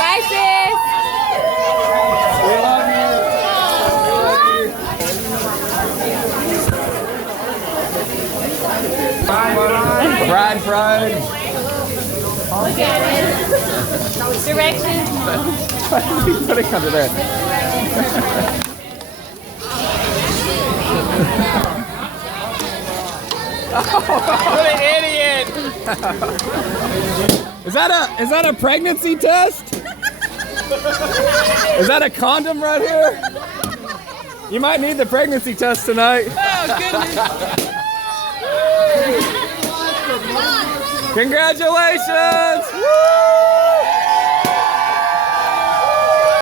Bye, sis. We love you. Bride. Look at it. Directions. Put it under there. What an idiot! Is that a pregnancy test? Is that a condom right here? You might need the pregnancy test tonight. Oh, goodness. Congratulations! Woo!